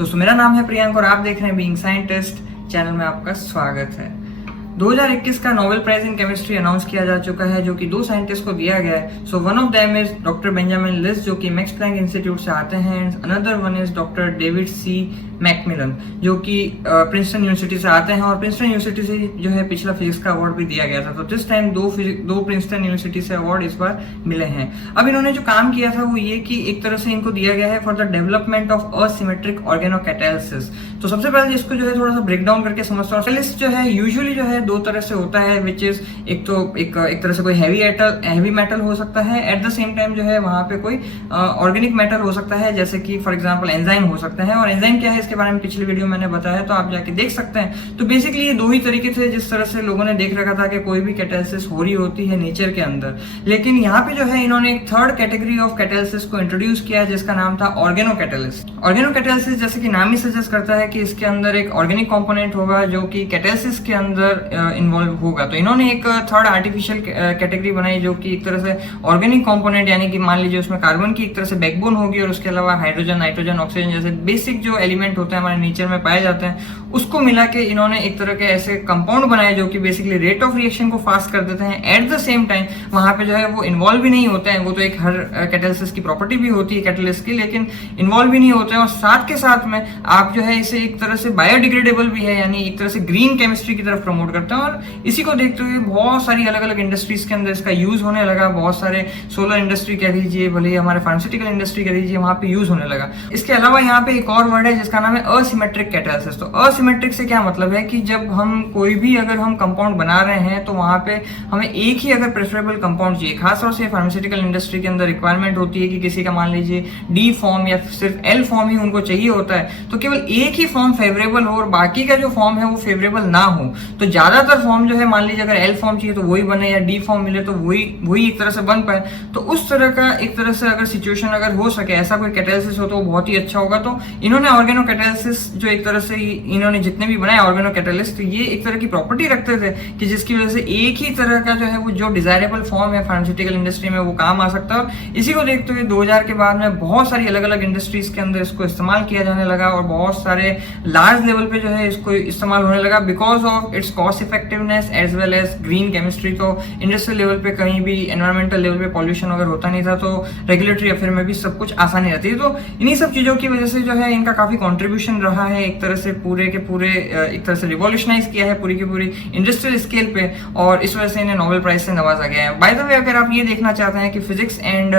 दोस्तों मेरा नाम है प्रियंक और आप देख रहे हैं बीइंग साइंटिस्ट चैनल में आपका स्वागत है। 2021 का Nobel prize in chemistry announce किया जा चुका है जो कि दो साइंटिस्ट को दिया गया है। So one of them is doctor Benjamin List जो कि मैक्स प्लैंक इंस्टीट्यूट से आते हैं and another one is doctor David C MacMillan जो कि प्रिंसटन यूनिवर्सिटी से आते हैं और प्रिंसटन यूनिवर्सिटी से जो है पिछला फिजिक्स का अवार्ड भी दिया गया था। तो दिस टाइम दो प्रिंसटन यूनिवर्सिटी से अवार्ड इस बार मिले हैं। अब इन्होंने जो काम किया था वो ये कि एक तरह से इनको दिया गया है for the development of asymmetric organocatalysis. तो सबसे पहले इसको जो है थोड़ा सा ब्रेक डाउन करके समझता हूँ। कैटालिस्ट जो है यूजुअली जो है दो तरह से होता है विच इज एक तरह से कोई हैवी मेटल हो सकता है, एट द सेम टाइम जो है वहां पे कोई ऑर्गेनिक मेटल हो सकता है जैसे कि फॉर एग्जांपल एंजाइम हो सकता है। और एंजाइम क्या है इसके बारे में पिछले वीडियो मैंने बताया तो आप जाके देख सकते हैं। तो बेसिकली ये दो ही तरीके थे जिस तरह से लोगों ने देख रखा था कि कोई भी कैटालिसिस हो रही होती है नेचर के अंदर। लेकिन यहाँ पे जो है इन्होंने एक थर्ड कैटेगरी ऑफ कैटालिसिस को इंट्रोड्यूस किया जिसका नाम था ऑर्गेनोकैटालिस्ट। ऑर्गेनोकैटालिसिस जैसे कि नाम ही सजेस्ट करता है कि इसके अंदर एक ऑर्गेनिक कंपोनेंट होगा जो कि कैटालिसिस के अंदर इन्वॉल्व होगा। तो इन्होंने एक थर्ड आर्टिफिशियल कैटेगरी बनाई जो कि एक तरह से ऑर्गेनिक कंपोनेंट यानी कि मान लीजिए उसमें कार्बन की एक तरह से बैकबोन होगी और उसके अलावा हाइड्रोजन, नाइट्रोजन, ऑक्सीजन जैसे बेसिक जो एलिमेंट होते हैं हमारे नेचर में पाए जाते हैं उसको मिला के इन्होंने एक तरह के ऐसे कंपाउंड बनाए जो कि बेसिकली रेट ऑफ रिएक्शन को फास्ट कर देते हैं। एट द सेम टाइम वहां पे जो है वो इन्वॉल्व भी नहीं होते हैं। वो तो एक हर कैटालिसिस की प्रॉपर्टी भी होती है कैटालिस्ट की, लेकिन इन्वॉल्व भी नहीं होते हैं। और साथ के साथ में आप जो है इसे एक तरह से बायोडिग्रेडेबल भी है यानी एक तरह से ग्रीन केमिस्ट्री की तरफ प्रमोट करते हैं। और इसी को देखते हुए बहुत सारी अलग अलग इंडस्ट्रीज के अंदर इसका यूज होने लगा। बहुत सारे सोलर इंडस्ट्री कह लीजिए, भले ही हमारे फार्मास्यूटिकल इंडस्ट्री कह लीजिए, वहां पे यूज होने लगा। इसके अलावा यहाँ पे एक और वर्ड है जिसका नाम है असिमेट्रिक कैटालिसिस। तो असिमेट्रिक से क्या मतलब है कि जब हम कोई भी अगर हम कंपाउंड बना रहे हैं तो वहां पे हमें एक ही अगर प्रेफरेबल कंपाउंड चाहिए। खासतौर से फार्मास्यूटिकल इंडस्ट्री के अंदर रिक्वायरमेंट होती है कि किसी का मान लीजिए डी फॉर्म या सिर्फ एल फॉर्म ही उनको चाहिए होता है, तो केवल एक ही फॉर्म फेवरेबल हो और बाकी का जो फॉर्म है वो फेवरेबल ना हो। तो ज्यादातर फॉर्म जो है मान लीजिए अगर एल फॉर्म चाहिए तो वही बने या डी फॉर्म मिले तो वही एक तरह से बन पाए। तो उस तरह का एक तरह से अगर सिचुएशन अगर हो सके, ऐसा कोई कैटालिसिस हो तो वो बहुत ही अच्छा होगा। तो इन्होंने ऑर्गेनोकैटालिसिस जो एक तरह से इन्होंने जितने भी बनाए ऑर्गेनोकैटालिस्ट, तो ये एक तरह की प्रॉपर्टी रखते थे कि जिसकी वजह से एक ही तरह का जो है वो जो डिजायरेबल फॉर्म है फार्मास्यूटिकल इंडस्ट्री में वो काम आ सकता है। इसी को देखते हुए 2000 के बाद में बहुत सारी अलग अलग इंडस्ट्रीज के अंदर इसको इस्तेमाल किया जाने लगा और बहुत सारे लार्ज लेवल पे जो है इसको इस्तेमाल होने लगा because of its cost effectiveness as well as green chemistry. तो इंडस्ट्रियल लेवल पे कहीं भी एनवायरमेंटल लेवल पे पॉल्यूशन अगर होता नहीं था तो रेगुलेटरी अफेयर में भी सब कुछ आसानी रहती है। तो इन्हीं सब चीजों की वजह से जो है इनका काफी कॉन्ट्रीब्यूशन रहा है, एक तरह से पूरे के पूरे एक तरह से रिवॉल्यूशनाइज किया है पूरी की पूरी इंडस्ट्रियल स्केल पे, और इस वजह से इन्हें नोबेल प्राइज से नवाजा गया है। बाय द वे अगर आप ये देखना चाहते हैं कि फिजिक्स एंड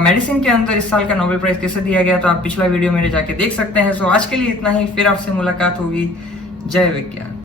मेडिसिन के अंदर इस साल का नोबेल प्राइज कैसे दिया गया तो आप पिछला वीडियो मेरे जाके देख सकते हैं। सो आज के लिए इतना ही, फिर आपसे मुलाकात होगी। जय विज्ञान।